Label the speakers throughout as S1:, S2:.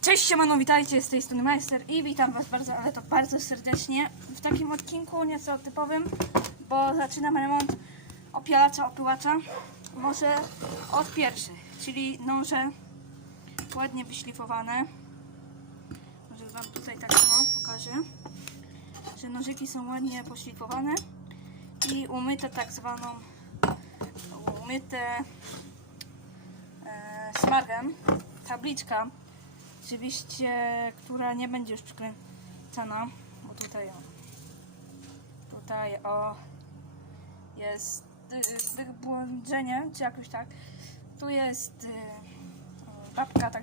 S1: Cześć siemano, witajcie, z tej strony Majster i witam was bardzo, ale to bardzo serdecznie w takim odcinku nieco typowym, bo zaczynam remont opielacza, opyłacza. Może od pierwszych, czyli noże ładnie wyszlifowane. Może wam tutaj tak o, pokażę, że nożyki są ładnie poszlifowane i umyte tak zwaną umyte e, smargiem tabliczka oczywiście, która nie będzie już przykręcana, bo tutaj o, tutaj o jest y, wybłądzenie, czy jakoś tak. Tu jest y, babka tak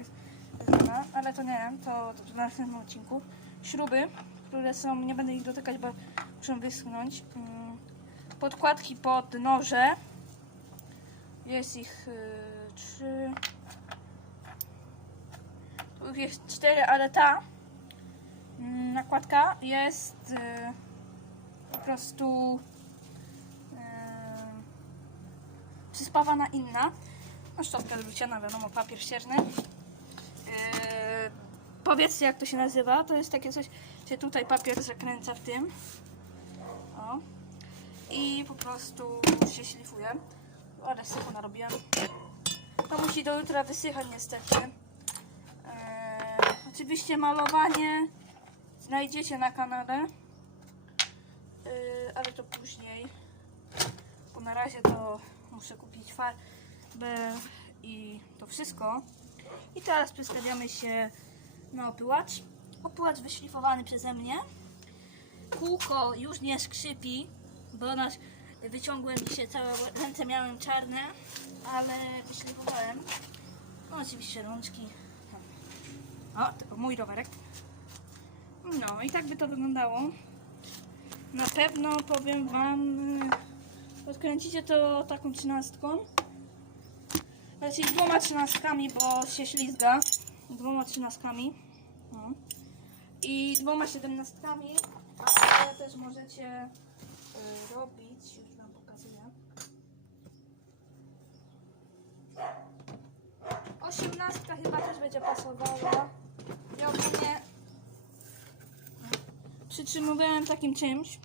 S1: zwana, ale to nie wiem, to, to w następnym odcinku. Śruby, które są, nie będę ich dotykać, bo muszą wyschnąć. Mm, Podkładki pod noże. Jest ich y, trzy. Tu jest cztery, ale ta mm, nakładka jest y, po prostu y, przyspawana inna. No szczotka zwrócona, wiadomo, papier ścierny. Y, powiedzcie jak to się nazywa. To jest takie coś, że tutaj papier zakręca w tym. O. I po prostu się szlifuje. Ale syfu narobiłem. To musi do jutra wysychać niestety. Oczywiście malowanie znajdziecie na kanale, Eee, ale to później, bo na razie to muszę kupić farbę i to wszystko. I teraz przestawiamy się na opyłacz. Opyłacz wyszlifowany przeze mnie. Kółko już nie skrzypi, bo nasz wyciągłem się całe ręce miałem czarne, ale wyszlifowałem. No oczywiście rączki. O, mój rowerek. No i tak by to wyglądało. Na pewno powiem wam, y, odkręcicie to taką trzynastką. Znaczy dwoma trzynastkami, bo się ślizga. Dwoma trzynastkami. No. I dwoma siedemnastkami, ale też możecie y, robić, już wam pokazuję. Osiemnastka chyba też będzie pasowała. Ja ogólnie przytrzymywałem takim czymś,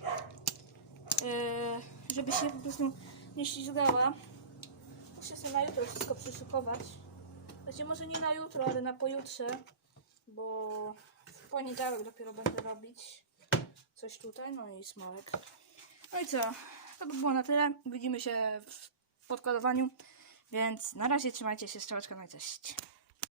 S1: yy, żeby się po prostu nie ślizgała. Muszę sobie na jutro wszystko przyszykować. Znaczy może nie na jutro, ale na pojutrze, bo w poniedziałek dopiero będę robić coś tutaj, no i smołek. No i co? To by było na tyle. Widzimy się w podkładowaniu. Więc na razie trzymajcie się, strzałeczka, no i cześć.